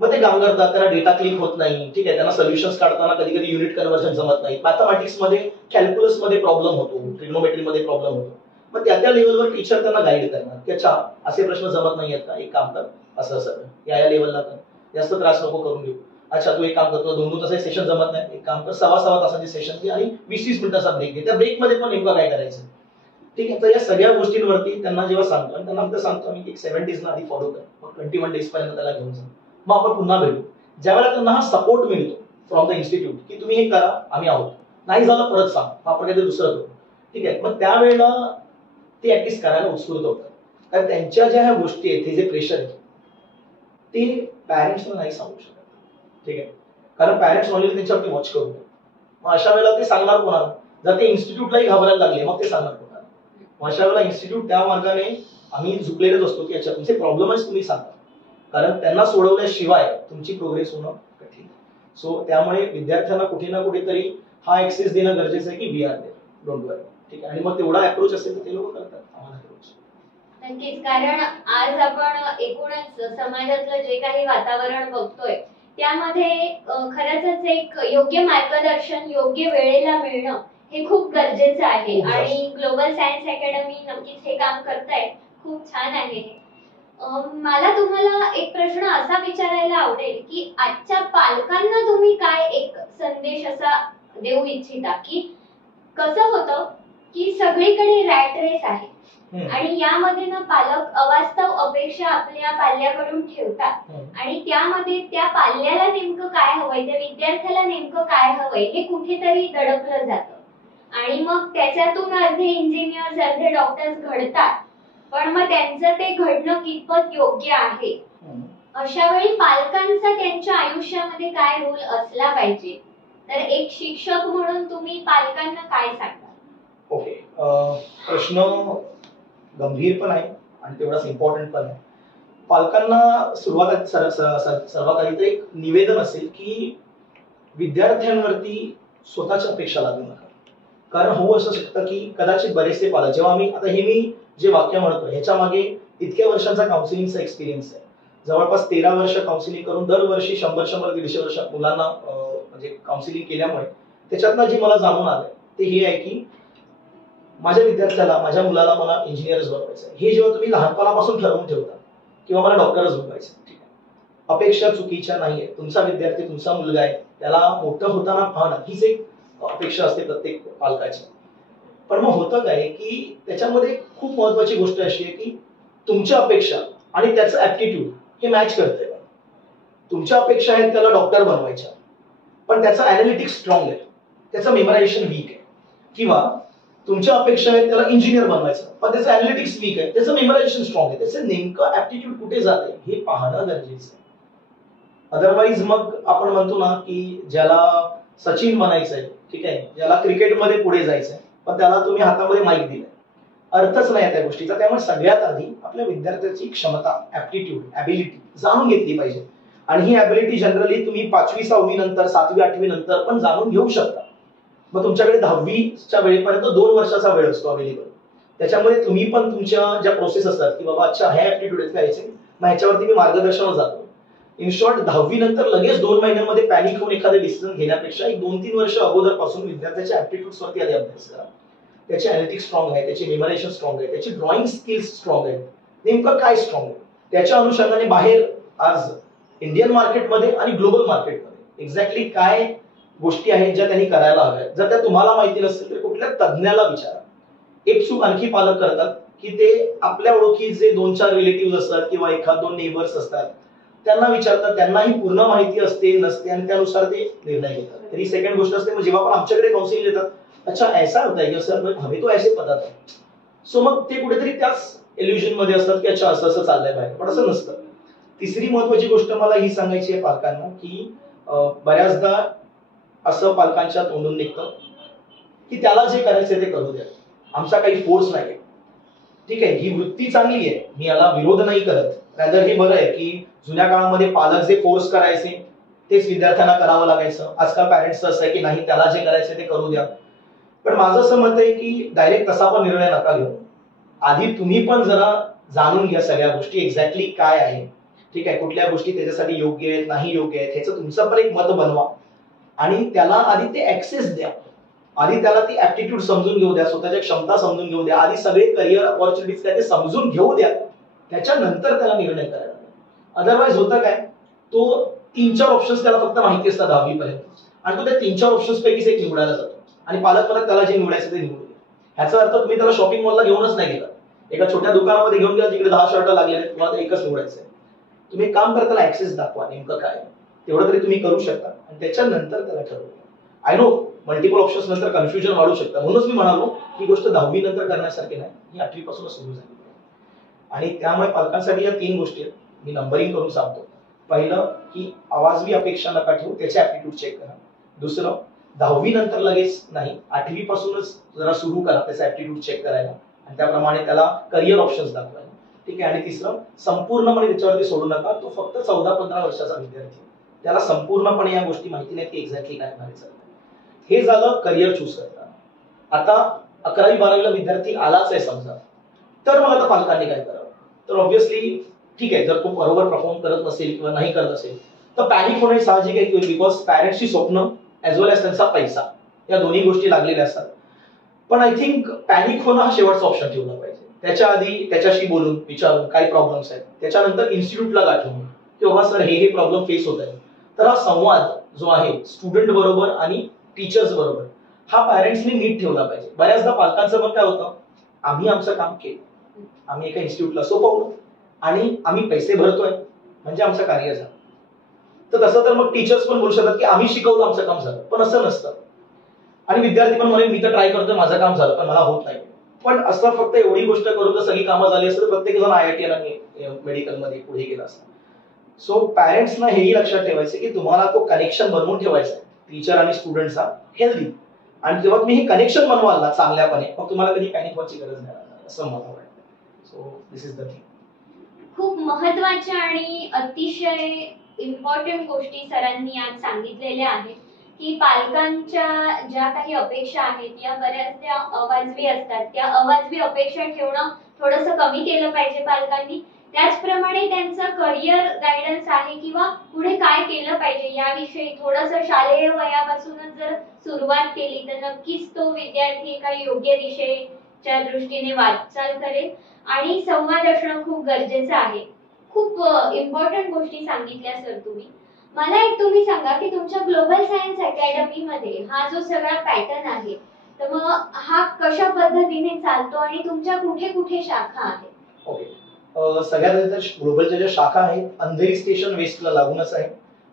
मग ते गांगरतात, त्यांना डेटा क्लिक होत नाही, ठीक आहे, त्यांना सोल्युशन्स काढताना कधी कधी युनिट कन्व्हर्जन जमत नाही, मॅथमॅटिक्स मध्ये कॅल्क्युलस मध्ये प्रॉब्लेम होतो, ट्रिग्नोमेट्री मध्ये प्रॉब्लेम होतो. मग त्या लेवलवर टीचर त्यांना गाईड करणार की अच्छा असे प्रश्न जमत नाही आहेत का, एक काम कर असं असं या लेवलला कर, जास्त त्रास नको करून घेऊ. अच्छा तू एक काम करतो, 2-2 तासाचे सेशन जमत नाही, एक काम कर 6-6 तासाचे सेशन घे आणि 20-20 मिनिटाचा ब्रेक घे. त्या ब्रेक मध्ये पण नेमकं काय करायचं, ठीक आहे. तर या सगळ्या गोष्टींवरती त्यांना जेव्हा सांगतो आणि त्यांना सांगतो आम्ही की 7 डेजला आधी फॉलो कर, मग 21 डेज पर्यंत त्याला घेऊन जा, मग आपण पुन्हा भेटू. ज्यावेळेला त्यांना हा सपोर्ट मिळतो फ्रॉम द इन्स्टिट्यूट की तुम्ही हे करा, आम्ही आहोत, नाही झालं परत सांग, आपण काहीतरी दुसरं करू, ठीक आहे, मग त्यावेळेला ते ऍटलिस्ट करायला उत्स्फूर्त होतात. कारण त्यांच्या ज्या ह्या गोष्टी आहेत, हे जे प्रेशर आहे ते पॅरेंट्सला नाही सांगू शकत, ठीक आहे, कारण पॅरेंट्स ऑलरेडी त्यांच्यावरती वॉच करू. मग अशा वेळेला ते सांगणार कोणाला, जर ते इन्स्टिट्यूटलाही घाबरायला लागले मग ते सांगणार कोणाला. मग अशा वेळेला इन्स्टिट्यूट त्या मार्गाने आम्ही झुकलेलेच असतो की अच्छा तुमचे प्रॉब्लेमच तुम्ही सांगा, कारण त्यांना सोडवल्याशिवाय तुमची प्रोग्रेस होणं कठीण. सो त्यामुळे विद्यार्थ्यांना कुठे ना कुठेतरी हा ऍक्सेस देणं गरजेचं आहे की वी आर देअर, डोंट वरी, ठीक आहे. आणि मग तेवढा अप्रोच असेल तर ते लोक करतात आम्हाला अप्रोच. नक्कीच, कारण आज आपण एकूणच समाजातलं जे काही वातावरण बघतोय त्यामध्ये खरंच एक योग्य मार्गदर्शन योग्य वेळेला मिळणं हे खूप गरजेचं आहे. आणि ग्लोबल सायन्स अकॅडमी नक्कीच हे काम करताय, खूप छान आहे. मला तुम्हाला एक प्रश्न असा विचारायला आवडेल की आजच्या पालकांना तुम्ही काय एक संदेश असा देऊ इच्छिता की कसं होतं की सगळीकडे रॅट रेस आहे आणि यामध्ये ना पालक अवास्तव अपेक्षा आपल्या पाल्याकडून ठेवतात आणि त्यामध्ये त्या पाल्याला नेमकं काय हवंय, त्या विद्यार्थ्याला नेमकं काय हवंय हे कुठेतरी दडपलं जातं आणि मग त्याच्यातून अर्धे इंजिनियर्स अर्धे डॉक्टर्स घडतात, पण मग त्यांचं ते घडणं कितपत योग्य आहे. अशा वेळी पालकांचा त्यांच्या आयुष्यामध्ये काय रोल असला पाहिजे, तर एक शिक्षक म्हणून तुम्ही पालकांना काय सांगता? ओके, प्रश्न गंभीर पण आहे आणि तेवढाच इम्पॉर्टंट पण आहे. पालकांना सुरुवात सर्वात आधी तर एक निवेदन असेल की विद्यार्थ्यांवरती स्वतःच्या अपेक्षा लागू नका. कारण होऊ असं शकतं की कदाचित बरेचसे पालक, जेव्हा आम्ही आता हे मी जे वाक्य म्हणतो ह्याच्या मागे इतक्या वर्षांचा काउन्सिलिंगचा एक्सपिरियन्स आहे, जवळपास 13 वर्ष काउन्सिलिंग करून दरवर्षी 100-150 वर्ष मुलांना म्हणजे काउन्सिलिंग केल्यामुळे त्याच्यातनं जे मला जाणून आलंय ते हे आहे की माझ्या विद्यार्थ्याला, माझ्या मुलाला मला इंजिनियरच बनवायचं आहे, हे जेव्हा तुम्ही लहानपणापासून ठरवून ठेवता किंवा मला डॉक्टरच बनवायचं, ठीक आहे, अपेक्षा चुकीच्या नाहीये. तुमचा विद्यार्थी, तुमचा मुलगा आहे, त्याला मोठं होताना पाहणं हीच एक अपेक्षा असते प्रत्येक पालकाची. पण मग होतं काय की त्याच्यामध्ये खूप महत्वाची गोष्ट अशी आहे की तुमच्या अपेक्षा आणि त्याचं ऍप्टिट्यूड हे मॅच करते. तुमच्या अपेक्षा आहेत त्याला डॉक्टर बनवायच्या, पण त्याचं अॅनालिटिक्स स्ट्रॉंग आहे, त्याचं मेमरायझेशन वीक आहे. किंवा तुमच्या अपेक्षा आहेत त्याला इंजिनियर बनवायचं, पण त्याचं अॅनालिटिक्स वीक आहे, त्याचं मेमरायझेशन स्ट्रॉंग आहे. त्याचं नेमकं ऍप्टिट्यूड कुठे जाते हे पाहणं गरजेचं आहे. अदरवाईज मग आपण म्हणतो ना की ज्याला सचिन बनायचंय, ठीक आहे, ज्याला क्रिकेटमध्ये पुढे जायचंय, पण त्याला तुम्ही हातामध्ये माईक दिलाय, अर्थच नाही त्या गोष्टीचा. त्यामुळे सगळ्यात आधी आपल्या विद्यार्थ्याची क्षमता, ऍप्टिट्यूड, ऍबिलिटी जाणून घेतली पाहिजे. आणि ही ऍबिलिटी जनरली तुम्ही 5वी 6वी नंतर, 7वी 8वी नंतर पण जाणून घेऊ शकता. मग तुमच्याकडे 10वीच्या वेळेपर्यंत 2 वर्षाचा वेळ असतो अवेलेबल. त्याच्यामध्ये तुम्ही पण तुमच्या ज्या प्रोसेस असतात की बाबा अच्छा हे ऍप्टिट्यूड आहेत यायचे, मग ह्याच्यावरती मी मार्गदर्शनावर जातो. इन शॉर्ट 10वी नंतर लगेच 2 महिन्यांमध्ये पॅनिक होऊन एखादे डिसिजन घेण्यापेक्षा एक 2-3 वर्ष अगोदरपासून विद्यार्थ्याच्या ऍप्टिट्यूड्स वरती आधी अभ्यास करा. त्याची अॅनालिटिक्स स्ट्रॉंग आहे, त्याची मेमरायझेशन स्ट्रॉंग आहे, त्याची ड्रॉइंग स्किल्स स्ट्रॉंग आहेत, नेमकं काय स्ट्रॉंग आहे, त्याच्या अनुषंगाने बाहेर आज इंडियन मार्केटमध्ये आणि ग्लोबल मार्केटमध्ये एक्झॅक्टली काय गोष्टी आहेत ज्या त्यांनी करायला हव्यात. जर त्या तुम्हाला माहिती नसतील तर कुठल्या तज्ञाला विचारा. एक चूक आणखी पालक करतात की ते आपल्या ओळखी जे 2-4 रिलेटिव्ह असतात किंवा 1-2 नेबर्स असतात त्यांना विचारतात, त्यांनाही पूर्ण माहिती असते नसते आणि त्यानुसार ते निर्णय घेतात. तरी सेकंड गोष्ट असते, मग जेव्हा पण आमच्याकडे काउन्सिलिंग देतात, अच्छा ऐसा होता है सर, हमें तो ऐसे पता था. सो मग ते कुठेतरी त्याच इल्युजन मध्ये असतात की अच्छा असं असं चाललंय बाहेर, पण असं नसतं. तिसरी महत्वाची गोष्ट मला ही सांगायची आहे पालकांना की बऱ्याचदा असं पालकांच्या तोंडून निघतं की त्याला जे करायचं ते करू द्या, आमचा काही फोर्स नाही. ठीक आहे, ही वृत्ती चांगली आहे, मी याला विरोध नाही करत. रॅदर हे बरं आहे की जुन्या काळामध्ये पालक जे फोर्स करायचे तेच विद्यार्थ्यांना करावं लागायचं. आजकाल पॅरेंट्स असं आहे की नाही, त्याला जे करायचं ते करू द्या. पण माझं असं मत आहे की डायरेक्ट तसा पण निर्णय नका घेऊ. आधी तुम्ही पण जरा जाणून घ्या सगळ्या गोष्टी एक्झॅक्टली काय आहे, ठीक आहे, कुठल्या गोष्टी त्याच्यासाठी योग्य आहेत नाही योग्य आहेत ह्याचं तुमचं पण एक मत बनवा आणि त्याला आधी ते ऍक्सेस द्या. आधी त्याला ती ऍप्टिट्यूड समजून घेऊ द्या, स्वतःच्या क्षमता समजून घेऊ द्या, आधी सगळे करिअर ऑपॉर्च्युनिटीज काय ते समजून घेऊ द्या, त्याच्यानंतर त्याला निर्णय करायला. अदरवाईज होतं काय, तो 3-4 ऑप्शन्स त्याला फक्त माहिती असतात 10वी पर्यंत आणि तो त्या 3-4 ऑप्शन्स पैकीच एक निवडायला जातो आणि पालक परत त्याला जे निवडायचं ते निवडू द्या. ह्याचा अर्थ तुम्ही त्याला शॉपिंग मॉलला घेऊनच नाही गेला, एका छोट्या दुकानामध्ये घेऊन गेला जिकडे 10 शर्ट लागलेले आहेत, तुम्हाला एकच निवडायचं आहे. तुम्ही एक काम करा, त्याला ऍक्सेस दाखवा नेमकं काय, तेवढं तरी तुम्ही करू शकता आणि त्याच्यानंतर त्याला ठरवू. आय नो मल्टिपल ऑप्शन्स नंतर कन्फ्युजन वाढू शकतं, म्हणूनच मी म्हणालो ही गोष्ट 10वी नंतर करण्यासारखी नाही, ही 8वी पासूनच सुरू झाली. आणि त्यामुळे पालकांसाठी या 3 गोष्टी आहेत, मी नंबरिंग करून सांगतो. पहिलं की आवाजवी अपेक्षा नका ठेवू, त्याचे ऍप्टिट्यूड चेक करा. दुसरं 10वी नंतर लगेच नाही, 8वी पासूनच जरा सुरू करा त्याचा ऍप्टिट्यूड चेक करायला आणि त्याप्रमाणे त्याला करिअर ऑप्शन्स दाखवायला, ठीक आहे. आणि तिसरं संपूर्णपणे त्याच्यावरती सोडू नका, तो फक्त 14-15 वर्षाचा विद्यार्थी, त्याला संपूर्णपणे या गोष्टी माहिती नाही की एक्झॅक्टली काय करायचं. हे झालं करिअर चूज करताना. आता 11वी 12वीला विद्यार्थी आलाच आहे समजा, तर मग आता पालकांनी काय करावं. तर ऑब्व्हियसली ठीक आहे, जर तो बरोबर परफॉर्म करत नसेल किंवा नाही करत असेल तर पॅनिक होणे साहजिक आहे, बिकॉज पॅरेंट्सची स्वप्न ऍज वेल एज त्यांचा पैसा या दोन्ही गोष्टी लागलेल्या असतात. पण आय थिंक पॅनिक होणं हा शेवटचा ऑप्शन ठेवला पाहिजे. त्याच्या आधी त्याच्याशी बोलून विचारून काय प्रॉब्लेम्स आहेत, त्याच्यानंतर इन्स्टिट्यूटला गाठून की बाबा सर हे प्रॉब्लेम फेस होत आहे. तर हा संवाद जो आहे स्टुडंट बरोबर आणि टीचर्स बरोबर हा पॅरेंट्सनी नीट ठेवला पाहिजे. बऱ्याचदा पालकांचं पण काय होतं, आम्ही आमचं काम केलं, आम्ही एका इन्स्टिट्यूटला सोपवलं आणि आम्ही पैसे भरतोय म्हणजे आमचं कार्य झालं. तर तसं तर मग टीचर्स पण बोलू शकतात की आम्ही शिकवलं आमचं काम झालं, पण असं नसतं. आणि विद्यार्थी पण म्हणेल मी तर ट्राय करतोय माझं काम झालं पण मला होत नाही. पण असं फक्त एवढी गोष्ट करून जर सगळी कामं झाली असतं तर प्रत्येक जण IIT आणि मेडिकलमध्ये पुढे गेला असता. सो पॅरेंट्सना हेही लक्षात ठेवायचं की तुम्हाला तो कनेक्शन बनवून ठेवायचा आहे टीचर आणि स्टुडंटचा हेल्दी. आणि जेव्हा तुम्ही हे कनेक्शन बनवाल ना चांगल्यापणे, मग तुम्हाला कधी पॅनिक व्हायची गरज नाही असं मला वाटतं. So this is the thing. खूप महत्त्वाच्या आणि अतिशय इम्पॉर्टंट गोष्टी सरांनी आज सांगितलेल्या आहेत की पालकांच्या ज्या काही अपेक्षा आहेत या बऱ्याचदा अवाजवी असतात. त्या अवाजवी अपेक्षा ठेवणं थोडंसं कमी केलं पाहिजे पालकांनी. त्याचप्रमाणे त्यांचं करिअर गायडन्स आहे किंवा पुढे काय केलं पाहिजे याविषयी थोडंसं शालेय वयापासूनच जर सुरुवात केली तर नक्कीच तो विद्यार्थी एका योग्य च्या दृष्टीने वाटचाल करेल आणि संवाद असणं खूप गरजेचं आहे. खूप इम्पॉर्टंट गोष्टी सांगितल्या सर तुम्ही. मला एक तुम्ही सांगा की तुमच्या ग्लोबल सायन्स अकॅडमी मध्ये हा जो सगळा पॅटर्न आहे, तर मग हा कशा पद्धतीने चालतो आणि तुमच्या कुठे कुठे शाखा आहेत? ओके, सगळ्यात आधी तर ग्लोबलच्या ज्या शाखा आहेत, अंधेरी स्टेशन वेस्टला लागूनच आहे,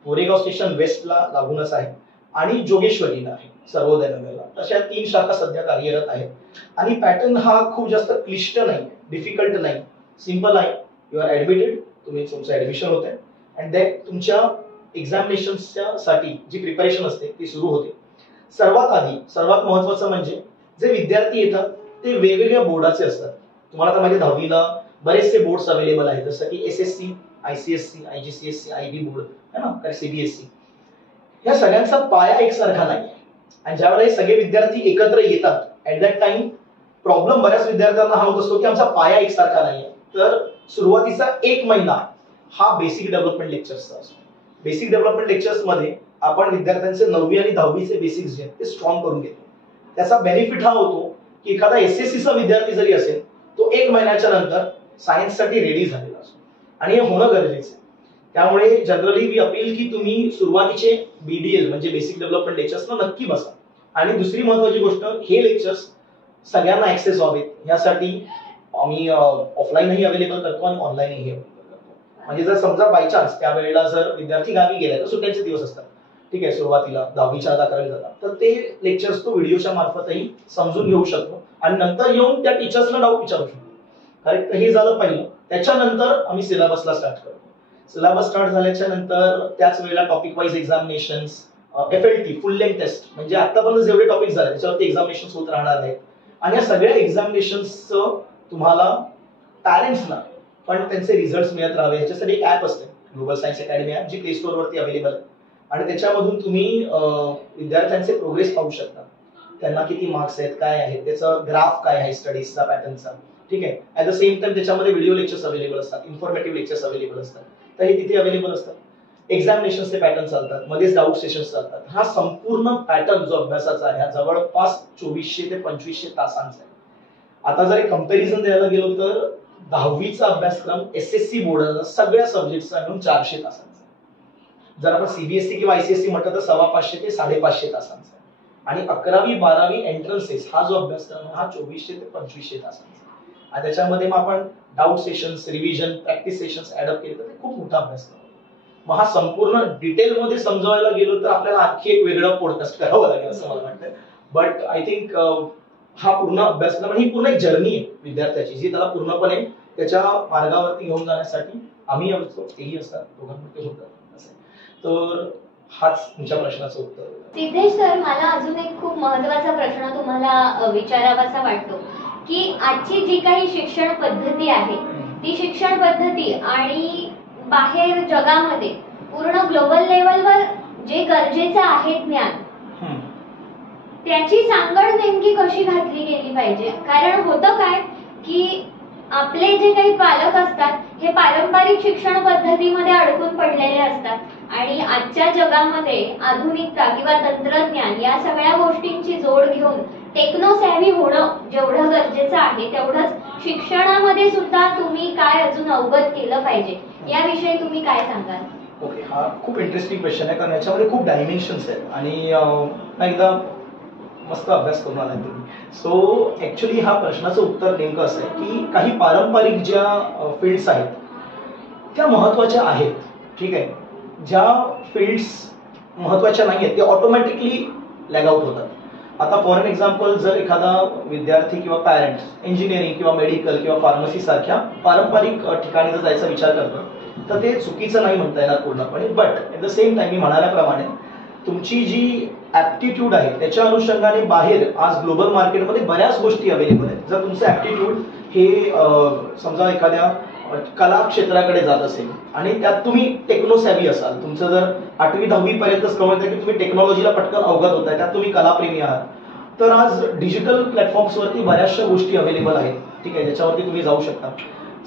गोरेगाव स्टेशन वेस्टला लागूनच आहे आणि जोगेश्वरीला आहे, सर्वोदय नगरला. तशा 3 शाखा सध्या कार्यरत आहेत. आणि पॅटर्न हा खूप जास्त क्लिष्ट नाही, डिफिकल्ट नाही, सिंपल आहे. यू आर ऍडमिटेड, तुम्ही तुमचं ऍडमिशन होत आहे अँड दॅट तुमच्या एक्झामिनेशनच्या साठी जी प्रिपरेशन असते ती सुरू होते. सर्वात आधी सर्वात महत्वाचं म्हणजे जे विद्यार्थी येतात ते वेगवेगळ्या बोर्डाचे असतात. तुम्हाला आता माहिती 10वीला बरेचसे बोर्ड्स अवेलेबल आहेत, जसं की SSC, ICSC, IGCSE, IB board है ना, तर CBSE. या सगळ्यांचा पाया एकसारखा नाही आणि ज्यावेळेला हे सगळे विद्यार्थी एकत्र येतात ऍट दॅट टाइम प्रॉब्लेम बऱ्याच विद्यार्थ्यांना हा होत असतो की आमचा पाया एकसारखा नाहीये. तर सुरुवातीचा 1 महिना हा बेसिक डेव्हलपमेंट लेक्चर्सचा असतो. बेसिक डेव्हलपमेंट लेक्चर्स मध्ये आपण विद्यार्थ्यांचे 9वी आणि 10वीचे बेसिक्स जे आहेत ते स्ट्रॉंग करून घेतो. त्याचा बेनिफिट हा होतो की एखादा SSCचा विद्यार्थी जरी असेल तो 1 महिन्याच्या नंतर सायन्ससाठी रेडी झालेला असतो आणि हे होणं गरजेचं आहे. त्यामुळे जनरली मी अपील की तुम्ही सुरुवातीचे BDL म्हणजे बेसिक डेव्हलपमेंट लेक्चर्सला नक्की बसा. आणि दुसरी महत्वाची गोष्ट, हे लेक्चर्स सगळ्यांना ऍक्सेस व्हावेत यासाठी आम्ही ऑफलाईनही अवेलेबल करतो आणि ऑनलाईनही अवेलेबल करतो. म्हणजे जर समजा बाय चान्स त्यावेळेला जर विद्यार्थी गावी गेले तर सुट्ट्यांचे दिवस असतात, ठीक आहे, सुरुवातीला 10वीच्या 11वी जातात, तर ते लेक्चर्स तो व्हिडिओच्या मार्फतही समजून घेऊ शकतो आणि नंतर येऊन त्या टीचर्सला डाऊट विचारू शकतो. करेक्ट, हे झालं पहिलं. त्याच्यानंतर आम्ही सिलेबसला स्टार्ट करतो. सिलेबस स्टार्ट झाल्याच्या नंतर त्याच वेळेला topic wise examinations, FLT full length test, म्हणजे आतापर्यंत जेवढे टॉपिक झाले त्याच्यावरती एक्झामिनेशन होत राहणार आहेत. आणि या सगळ्या एक्झामिनेशन्सचं तुम्हाला पॅरेंट्सना पण त्यांचे रिझल्ट मिळत राहावे ह्याच्यासाठी एक ऍप असते, ग्लोबल सायन्स अकॅडमी ऍप, जी प्ले स्टोअर वरती अवेलेबल आहे. आणि त्याच्यामधून तुम्ही विद्यार्थ्यांचे प्रोग्रेस पाहू शकता, त्यांना किती मार्क्स आहेत, काय आहेत, त्याचं ग्राफ काय आहे स्टडीजचा पॅटर्नचा, ठीक आहे. ऍट द सेम टाइम त्याच्यामध्ये व्हिडिओ लेक्चर्स अवेलेबल असतात, इन्फॉर्मेटिव्ह लेक्चर्स अवेलेबल असतात, तर हे तिथे अवेलेबल असतात. एक्झामिनेशनचे पॅटर्न चालतात, मध्येच डाऊट सेशन्स चालतात. हा संपूर्ण पॅटर्न जो अभ्यासाचा आहे हा जवळपास 2400 ते 2500 तासांचा आहे. आता जर एक कंपॅरिझन द्यायला गेलो तर 10वीचा अभ्यासक्रम SSC बोर्डाचा सगळ्या सब्जेक्टचा मिळून 400 तासांचा आहे. जर आपण CBSE किंवा ICSE म्हटलं तर 550 ते 550 तासांचा आहे. आणि 11वी 12वी एंट्रन्सेस हा जो अभ्यासक्रम आहे हा 2400 ते 2500 तासांचा आहे. आणि त्याच्यामध्ये मग आपण doubt sessions, revision, practice sessions add up केले तर ते खूप मोठा अभ्यासक्रम आहे. मग हा संपूर्ण डिटेलमध्ये समजावायला गेलो तर आपल्याला आणखी एक वेगळं पॉडकास्ट करावं लागेल असं मला वाटतं. बट आय थिंक हा पूर्ण अभ्यासक्रम ही पूर्ण एक जर्नी आहे विद्यार्थ्याची, जी त्याला पूर्णपणे त्याच्या मार्गावरती घेऊन जाण्यासाठी आम्ही असतो, तेही असतात, दोघांमध्ये होतात. तर हाच तुमच्या प्रश्नाचं उत्तर. सिद्धेश सर, मला अजून एक खूप महत्त्वाचा प्रश्न तुम्हाला विचारावासा वाटतो की आजची जी काही शिक्षण पद्धती आहे ती शिक्षण पद्धती आणि बाहेर जगामध्ये पूर्ण ग्लोबल लेवलवर जे गरजेचं आहे ज्ञान, त्याची सांगड नेमकी कशी घातली गेली पाहिजे? कारण होतं काय की आपले जे काही पालक असतात हे पारंपरिक शिक्षण पद्धतीमध्ये अडकून पडलेले असतात आणि आजच्या जगामध्ये आधुनिकता किंवा तंत्रज्ञान या सगळ्या गोष्टींची जोड घेऊन टेक्नो सॅव्ही होणं जेवढं गरजेचं आहे तेवढंच शिक्षणामध्ये सुद्धा तुम्ही काय अजून अवगत केलं पाहिजे याविषयी तुम्ही काय सांगाल? ओके, हा खूप इंटरेस्टिंग क्वेश्चन आहे, कारण याच्यामध्ये खूप डायमेन्शन्स आहेत आणि एकदा मस्त अभ्यास करून आला तुम्ही. सो ऍक्च्युली हा प्रश्नाचं उत्तर नेमकं असं आहे की काही पारंपरिक ज्या फील्ड्स आहेत त्या महत्वाच्या आहेत, ठीक आहे. ज्या फील्ड्स महत्वाच्या नाही आहेत ते ऑटोमॅटिकली लॅग आउट होतात. आता फॉर एक्झाम्पल, जर एखादा विद्यार्थी किंवा पॅरेंट्स इंजिनिअरिंग किंवा मेडिकल किंवा फार्मसी सारख्या पारंपरिक ठिकाणी जर जायचा विचार करतो तर ते चुकीचं नाही म्हणता येणार पूर्णपणे. But at the same time मी म्हणाल्याप्रमाणे तुमची जी ऍप्टिट्यूड आहे त्याच्या अनुषंगाने बाहेर आज ग्लोबल मार्केटमध्ये बऱ्याच गोष्टी अवेलेबल आहेत. जर तुमचं ऍप्टिट्यूड हे समजा एखाद्या कला क्षेत्राकडे जात असेल आणि त्यात तुम्ही टेक्नो सॅव्ही असाल, तुमचं जर 8वी 10वी पर्यंतच कळत आहे की तुम्ही टेक्नॉलॉजीला पटकन अवगत होताय, त्यात तुम्ही कलाप्रेमी आहात, तर आज डिजिटल प्लॅटफॉर्म्सवरती बऱ्याचशा गोष्टी अवेलेबल आहेत, ठीक आहे, ज्याच्यावरती तुम्ही जाऊ शकता.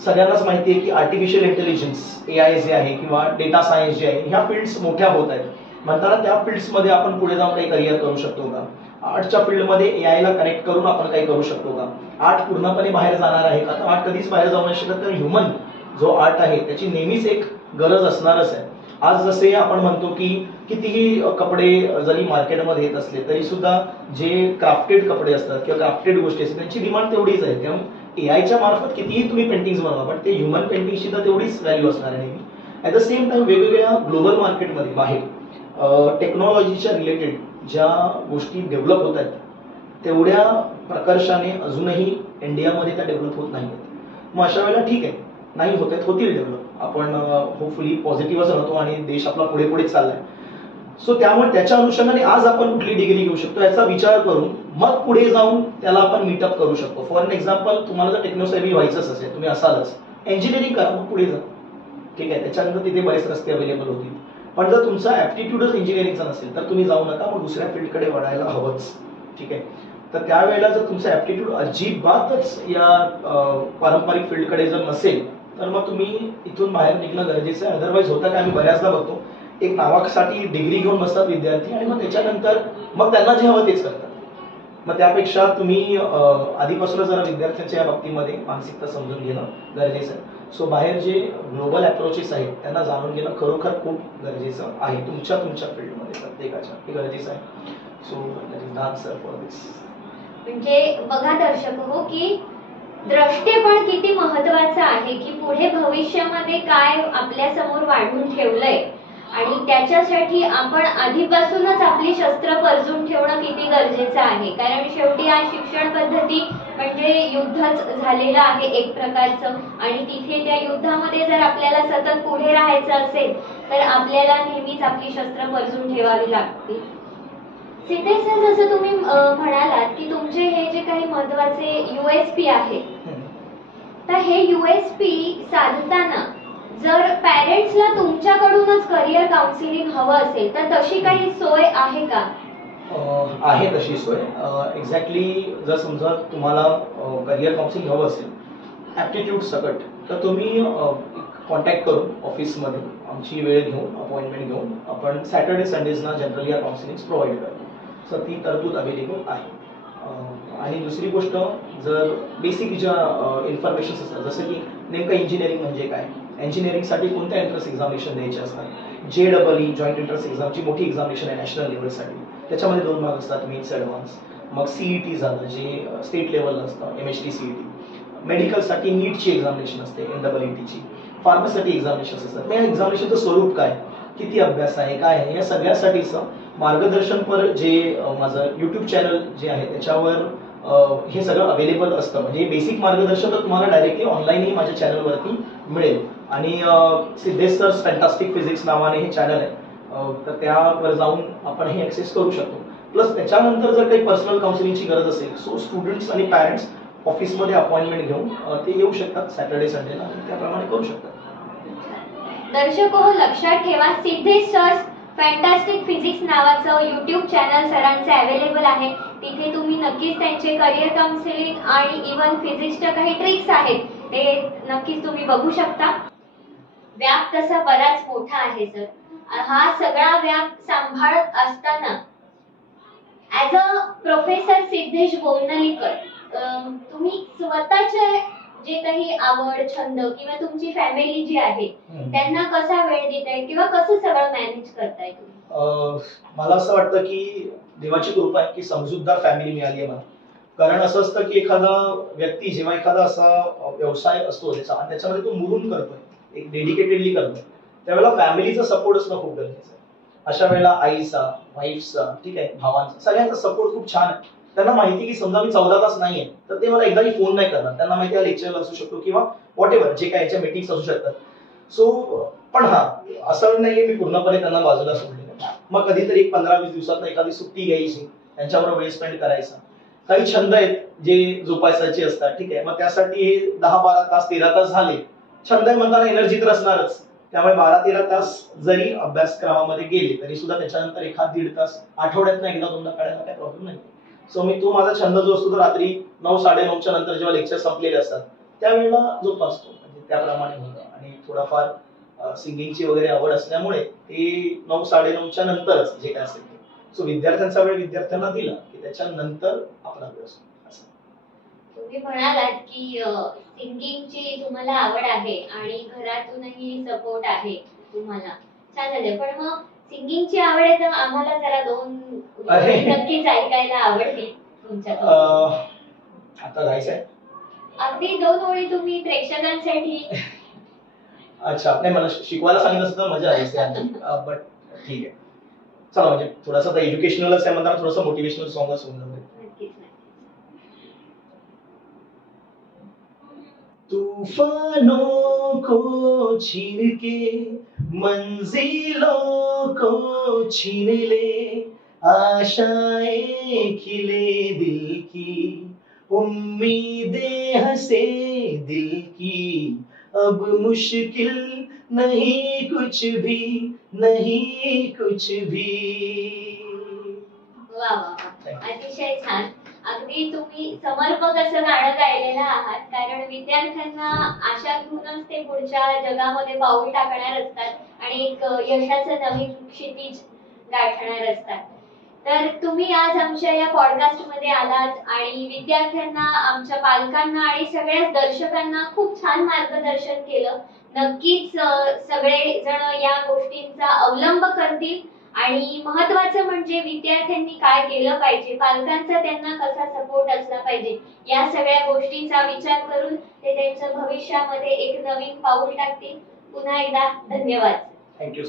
सगळ्यांनाच माहिती आहे की आर्टिफिशियल इंटेलिजन्स, AI जे आहे किंवा डेटा सायन्स जे आहे ह्या फील्ड्स मोठ्या होत आहेत. म्हणताना त्या फील्ड्समध्ये आपण पुढे जाऊन काही करिअर करू शकतो का? आर्टच्या फील्डमध्ये AI ला कनेक्ट करून आपण काही करू शकतो का? आर्ट पूर्णपणे बाहेर जाणार आहे का? तर आर्ट कधीच बाहेर जाऊ नाही शकत, तर ह्युमन जो आर्ट आहे त्याची नेहमीच एक गरज असणारच आहे. आज जसे आपण म्हणतो की कितीही कपडे जरी मार्केटमध्ये येत असले तरी सुद्धा जे क्राफ्टेड कपडे असतात किंवा क्राफ्टेड गोष्टी असतात त्यांची डिमांड तेवढीच आहे. त्यामुळे एआयच्या मार्फत कितीही तुम्ही पेंटिंग्स बनवा पण ते ह्युमन पेंटिंगची तर तेवढीच व्हॅल्यू असणार आहे. ॲट द सेम टाइम वेगवेगळ्या ग्लोबल मार्केटमध्ये बाहेर टेक्नॉलॉजीच्या रिलेटेड ज्या गोष्टी डेव्हलप होत आहेत तेवढ्या प्रकर्षाने अजूनही इंडियामध्ये त्या डेव्हलप होत नाहीत. मग अशा वेळेला ठीक आहे, नाही होत आहेत, होतील डेव्हलप. आपण होपफुली पॉझिटिव्हच राहतो आणि देश आपला पुढे पुढे चाललाय. सो त्यामुळे त्याच्या अनुषंगाने आज आपण कुठली डिग्री घेऊ शकतो याचा विचार करून मग पुढे जाऊन त्याला आपण मीटअप करू शकतो. फॉर एन एक्झाम्पल, तुम्हाला जर टेक्नोसेव्ही व्हायचंच असेल, तुम्ही असालच, इंजिनिअरिंग करा, मग पुढे जा, ठीक आहे. त्याच्यानंतर तिथे बरेच रस्ते अवेलेबल होतील. पण जर तुमचा ऍप्टिट्यूडच इंजिनिअरिंगचा नसेल तर तुम्ही जाऊ नका, मग दुसऱ्या फील्डकडे वळायला हवंच, ठीक आहे. तर त्यावेळेला जर तुमचा ऍप्टिट्यूड अजिबातच या पारंपरिक फील्डकडे जर नसेल तर मग तुम्ही इथून बाहेर निघणं गरजेचं आहे. अदरवाईज होतं काय, आम्ही बऱ्याचदा बघतो एक नावासाठी डिग्री घेऊन बसतात विद्यार्थी आणि मग त्याच्यानंतर मग त्यांना जे हवं तेच करतात. मग त्यापेक्षा तुम्ही आधीपासूनच जरा विद्यार्थ्यांच्या या बाबतीमध्ये मानसिकता समजून घेणं गरजेचं आहे. सो बाहेर जे ग्लोबल अप्रोचेस आहेत त्यांना जाणून घेणं खरोखर खूप गरजेचं आहे तुमच्या फील्डमध्ये प्रत्येकाच्या, हे गरजेचं आहे. So that is the answer for this. म्हणजे बघा दर्शक हो की दृष्टीपण किती महत्वाचं आहे की पुढे भविष्यामध्ये काय आपल्या समोर वाढून ठेवलंय आणि त्याच्यासाठी आपण आधीपासूनच आपली शस्त्र परजून ठेवणं किती गरजेचं आहे. कारण शेवटी आज शिक्षण पद्धती म्हणजे युद्धच झालेलं आहे एक प्रकारचं आणि तिथे त्या युद्धामध्ये जर आपल्याला सतत पुढे राहायचं असेल तर आपल्याला नेहमीच आपली शस्त्र परजून ठेवावी लागतील. सिद्धेश सर, जसं तुम्ही म्हणालात की तुमचे हे जे काही महत्वाचे USP आहे, तर हे USP साधताना जर पॅरेंट्सला तुमच्याकडूनच करिअर काउन्सिलिंग हवं असेल तर तशी काही सोय आहे का? आहे तशी सोय. एक्झॅक्टली जर समजा तुम्हाला करिअर काउन्सिलिंग हवं असेल ॲप्टिट्यूड सकट, तर तुम्ही कॉन्टॅक्ट करून ऑफिसमध्ये आमची वेळ घेऊन अपॉइंटमेंट घेऊन आपण सॅटर्डे संडेजना जनरली या काउन्सिलिंग प्रोव्हाइड करतो. सो ती तरतूद अवेलेबल आहे. आणि दुसरी गोष्ट, जर बेसिक ज्या इन्फॉर्मेशन असतात जसं की नेमकं इंजिनिअरिंग म्हणजे काय, इंजिनिअरिंगसाठी कोणत्या एंट्रन्स एक्झामिनेशन द्यायचे असतात, JEE जॉईंट एंट्रन्स एक्झामची मोठी एक्झामिनेशन आहे नॅशनल लेवलसाठी, त्याच्यामध्ये 2 भाग असतात, मेन्स ॲडव्हान्स. मग CET झालं जे स्टेट लेवलला असतं, MHT CET. मेडिकलसाठी नीटची एक्झामिनेशन असते, NEETची. फार्मसीसाठी एक्झामिनेशन असतात. मग या एक्झामिनेशनचं स्वरूप काय, किती अभ्यास आहे, काय आहे, या सगळ्यासाठीचं मार्गदर्शनपर जे माझं YouTube चॅनल जे आहे त्याच्यावर हे सगळं अवेलेबल असतं. म्हणजे बेसिक मार्गदर्शन तर तुम्हाला डायरेक्टली ऑनलाईनही माझ्या चॅनलवरती मिळेल. आणि सिद्धेश सर फॅन्टास्टिक फिजिक्स नावाने हे चॅनल आहे, तर त्यावर जाऊन आपण हे ऍक्सेस करू शकतो. प्लस त्याच्यानंतर जर काही पर्सनल काउन्सिलिंगची गरज असेल सो स्टुडंट्स आणि पॅरेंट्स ऑफिसमध्ये अपॉइंटमेंट घेऊन ते येऊ शकतात सॅटर्डे संडेला आणि त्याप्रमाणे करू शकतात. दर्शक हो, लक्षात ठेवा, सिद्धेश सर फॅन्टास्टिक फिजिक्स नावाचं YouTube चॅनल सरांचे अवेलेबल आहे. तिथे तुम्ही नक्कीच त्यांचे करिअर काउन्सिलिंग आणि इव्हन फिजिक्सच्या काही ट्रिक्स आहेत ते नक्कीच तुम्ही बघू शकता. व्याप तसा बराच मोठा आहे सर. हा सगळा व्याप सांभाळत असताना ऍज अ प्रोफेसर सिद्धेश बोमनलीकर तुम्ही स्वतःचे जे काही आवड, छंद किंवा तुमची फॅमिली जी आहे त्यांना कसा वेळ देताय किंवा कसं सगळं मॅनेज करताय तुम्ही? मला असं वाटतं की देवाची कृपा आहे की समजूतदार फॅमिली मिळाली आहे मला. कारण असं असतं की एखादा व्यक्ती जेव्हा एखादा असा व्यवसाय असतो त्याच्यामध्ये तो मुरून करतोय, एक डेडिकेटेडली करतोय, त्यावेळेला फॅमिलीचा सपोर्ट असणं खूप गरजेचं आहे. अशा वेळेला आईचा, वाईफचा, ठीक आहे, भावांचा, सगळ्यांचा सपोर्ट खूप छान आहे. त्यांना माहिती की समजा मी 14 तास नाहीये तर ते मला एकदाही फोन नाही करणार. त्यांना माहिती आहे लेक्चर असू शकतो किंवा व्हॉट एव्हर जे काय याच्या मीटिंग्स असू शकतात. सो पण हा असं नाहीये मी पूर्णपणे त्यांना बाजूला सोडलेलं. मग कधीतरी 15-20 दिवसात एखादी सुट्टी घ्यायची, त्यांच्याबरोबर वेळ स्पेंड करायचा. काही छंद आहेत जे जोपासायचे असतात, ठीक आहे, मग त्यासाठी हे 10-12 तास 13 तास झाले. छंद आहे म्हणताना एनर्जी तर असणारच, त्यामुळे 12-13 तास जरी अभ्यासक्रमामध्ये गेले तरी सुद्धा त्याच्यानंतर 1-1.5 तास आठवड्यातनं एकदा 2दा काढायला काही प्रॉब्लेम नाही. सो मी तो माझा छंद जो असतो तो रात्री 9-9:30च्या नंतर जेव्हा लेक्चर संपलेले असतात त्यावेळेला जोपासतो, म्हणजे त्याप्रमाणे होतं. आणि थोडाफार सिंगिंगची वगैरे आवड असल्यामुळे ते 9-9:30च्या नंतरच जे काय असेल ते. सो विद्यार्थ्यांचा वेळ विद्यार्थ्यांना दिला की त्याच्यानंतर आपला वेळ असतो. तुम्ही म्हणालात की सिंगिंगची तुम्हाला आवड आहे आणि घरातूनही सपोर्ट आहे तुम्हाला, छान झाले. पण मग सिंगिंगची आवड आहे तर आम्हाला जरा दोन नक्कीच ऐकायला आवडतील तुमच्याकडून. आता जायचंय अगदी 2 ओळी तुम्ही प्रेक्षकांसाठी. अच्छा, नाही मला शिकवायला सांगितलं असतं तर मजा आली असती, बट ठीक आहे. चला म्हणजे थोडासा आता एज्युकेशनलच आहे म्हणताना थोडंसं मोटिवेशनल सॉंगच होऊन जाईल. नक्कीच. तूफानों को छीन के मंजिलों को छीन ले, आशाएं खिले दिल की, उम्मीदें हंसे दिल की, अब मुश्किल नहीं कुछ भी, नहीं कुछ भी. वा वा वा, अतिशय छान. अगदी तुम्ही समर्पक असं गाणं गायलेलं आहात, कारण विद्यार्थ्यांना आशा घेऊनच ते पुढच्या जगामध्ये पाऊल टाकणार असतात आणि एक यशाचं नवीन क्षितिज गाठणार असतात. तर तुम्ही आज आमच्या या पॉडकास्ट मध्ये आलात आणि विद्यार्थ्यांना, आमच्या पालकांना आणि सगळ्याच दर्शकांना खूप छान मार्गदर्शन केलं. नक्कीच सगळे जण या गोष्टींचा अवलंब करतील आणि महत्त्वाचं म्हणजे विद्यार्थ्यांनी काय केलं पाहिजे, पालकांचा त्यांना कसा सपोर्ट असला पाहिजे, या सगळ्या गोष्टींचा विचार करून ते त्यांच्या भविष्यामध्ये एक नवीन पाऊल टाकतील. पुन्हा एकदा धन्यवाद. थँक्यू.